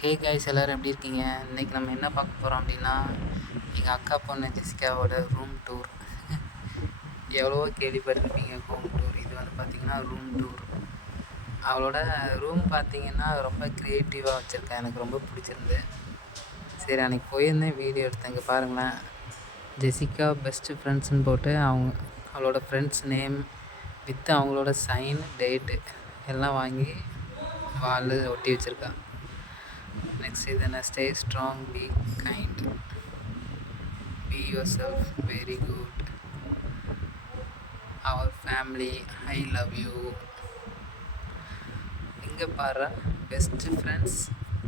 Hey guys எல்லோரும் எப்படி இருக்கீங்க? இன்றைக்கி நம்ம என்ன பார்க்க போகிறோம் அப்படின்னா, எங்கள் அக்கா பொண்ணு ஜெசிகாவோட ரூம் டூர். எவ்வளவோ கேள்விப்பட்டிருப்பீங்க ஹோம் டூர். இது வந்து பார்த்திங்கன்னா ரூம் டூர். அவளோட ரூம் பார்த்திங்கன்னா ரொம்ப க்ரியேட்டிவாக வச்சுருக்கேன். எனக்கு ரொம்ப பிடிச்சிருந்து. சரி, அன்றைக்கி போயிருந்தேன், வீடியோ எடுத்தேன். இங்கே பாருங்களேன், ஜெசிகா பெஸ்ட்டு ஃப்ரெண்ட்ஸ்னு போட்டு அவளோட ஃப்ரெண்ட்ஸ் நேம் வித் அவங்களோட சைன் டேட்டு எல்லாம் வாங்கி வால் ஒட்டி வச்சுருக்கா. நெக்ஸ்ட் இது என்ன, stay strong, be kind, be yourself, very good, our family, I love you. இங்கே பாரு, best friends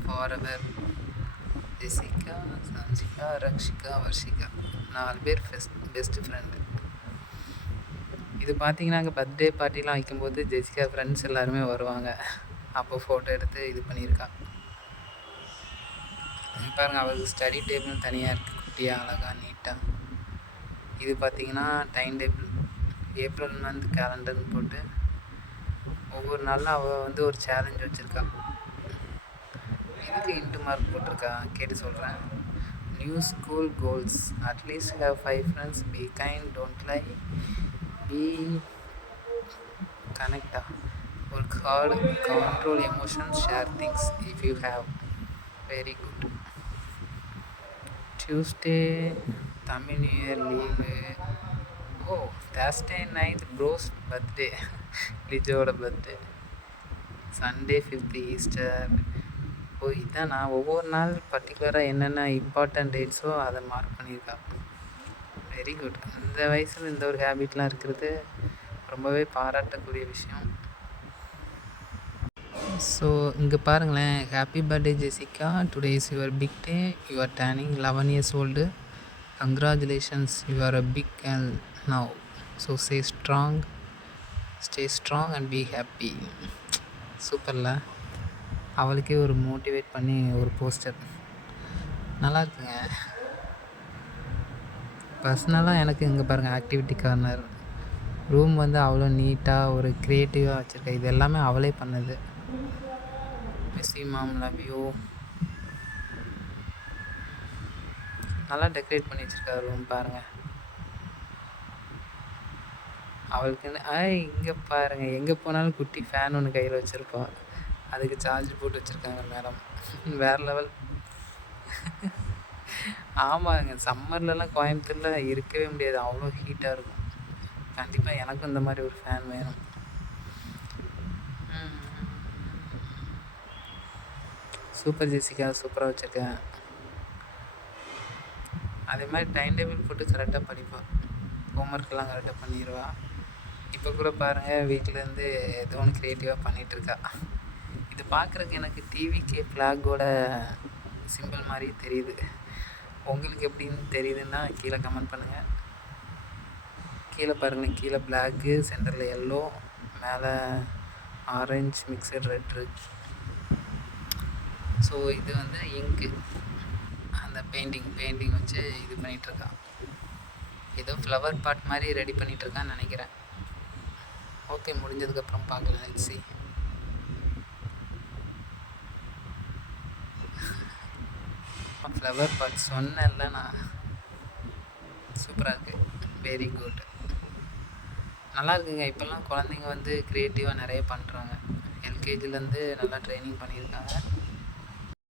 forever, Jessica, Sanjika, Rakshika, Varshika, 4 பேர் பெஸ்ட் ஃப்ரெண்டு. இது பார்த்தீங்கன்னா அங்கே பர்த்டே பார்ட்டிலாம் வைக்கும்போது ஜெசிகா ஃப்ரெண்ட்ஸ் எல்லாருமே வருவாங்க. அப்போ ஃபோட்டோ எடுத்து இது பண்ணியிருக்கா. பாருங்கள், அவருக்கு ஸ்டடி டேபிள் தனியாக இருக்குது, குட்டியாக அழகாக நீட்டாக. இது பார்த்திங்கன்னா டைம் டேபிள், ஏப்ரல் மந்த் கேலண்டர்னு போட்டு ஒவ்வொரு நாளும் அவள் வந்து ஒரு சேலஞ்ச் வச்சுருக்கா. இதுக்கு இன்ட்டு மார்க் போட்டிருக்கா, கேட்டு சொல்கிறேன். New school goals, at least have 5 friends, be kind, don't lie, be connected, work hard, control emotions, share things if you have, very good. Tuesday Tamil new year leave. Oh, Thursday 9th bro's birthday, லிஜோட birthday. Sunday 5th Easter. Oh, இதான் நான் ஒவ்வொரு நாள் பர்டிகுலராக என்னென்ன important டேட்ஸோ அதை mark பண்ணியிருக்கா. Very good. இந்த வயசில் இந்த ஒரு ஹேபிட்லாம் இருக்கிறது ரொம்பவே பாராட்டக்கூடிய விஷயம். ஸோ இங்கே பாருங்களேன், happy birthday Jessica, today is your big day, you are turning 11 years old, congratulations, you are a big girl now, so stay strong and be happy. சூப்பரில், அவளுக்கே ஒரு மோட்டிவேட் பண்ணி ஒரு போஸ்டர் நல்லா இருக்குங்க. பர்சனலாக எனக்கு இங்கே பாருங்கள், ஆக்டிவிட்டி கார்னர், ரூம் வந்து அவ்வளோ நீட்டாக ஒரு க்ரியேட்டிவாக வச்சுருக்கா. இது எல்லாமே அவளே பண்ணது. மிஸ்ஸி மாம், லவ் யூ. நல்லா டெக்கரேட் பண்ணி வச்சுருக்கா ரூம் பாருங்கள். அவளுக்குன்னு இங்கே பாருங்கள், எங்கே போனாலும் குட்டி ஃபேன் ஒன்று கையில் வச்சுருப்போம், அதுக்கு சார்ஜ் போட்டு வச்சுருக்காங்க மேடம். வேறு லெவல். ஆமாங்க, சம்மர்லலாம் கோயம்புத்தூரில் இருக்கவே முடியாது, அவ்வளோ ஹீட்டாக இருக்கும். கண்டிப்பாக எனக்கும் இந்த மாதிரி ஒரு ஃபேன் வேணும். சூப்பர் ஜெசிகா, சூப்பராக வச்சுருக்கேன். அதே மாதிரி டைம் டேபிள் போட்டு கரெக்டாக படிப்பாள், ஹோம்ஒர்க்கெலாம் கரெக்டாக பண்ணிடுவா. இப்போ கூட பாருங்கள், வீட்டிலேருந்து ஏதோ ஒன்று க்ரியேட்டிவாக பண்ணிகிட்ருக்கா. இது பார்க்குறக்கு எனக்கு டிவிகே ஃப்ளாகோட சிம்பிள் மாதிரி தெரியுது. உங்களுக்கு எப்படின்னு தெரியுதுன்னா கீழே கமெண்ட் பண்ணுங்கள். கீழே பாருங்கள், கீழே பிளாக்கு, சென்டரில் எல்லோ, மேலே ஆரஞ்சு மிக்சட் ரெட் இருக்கு. ஸோ இது வந்து இங்கு அந்த பெயிண்டிங் வச்சு இது பண்ணிகிட்ருக்கான். ஏதோ ஃப்ளவர் பாட் மாதிரி ரெடி பண்ணிகிட்ருக்கான்னு நினைக்கிறேன். ஓகே, முடிஞ்சதுக்கப்புறம் பார்க்கலாம். சி ஃப்ளவர் பாட் சொன்னேன்ல நான். சூப்பராக இருக்குது, வெரி குட், நல்லா இருக்குங்க. இப்போல்லாம் குழந்தைங்க வந்து க்ரியேட்டிவாக நிறைய பண்ணுறாங்க. எல்கேஜிலேருந்து நல்லா ட்ரைனிங் பண்ணியிருக்காங்க.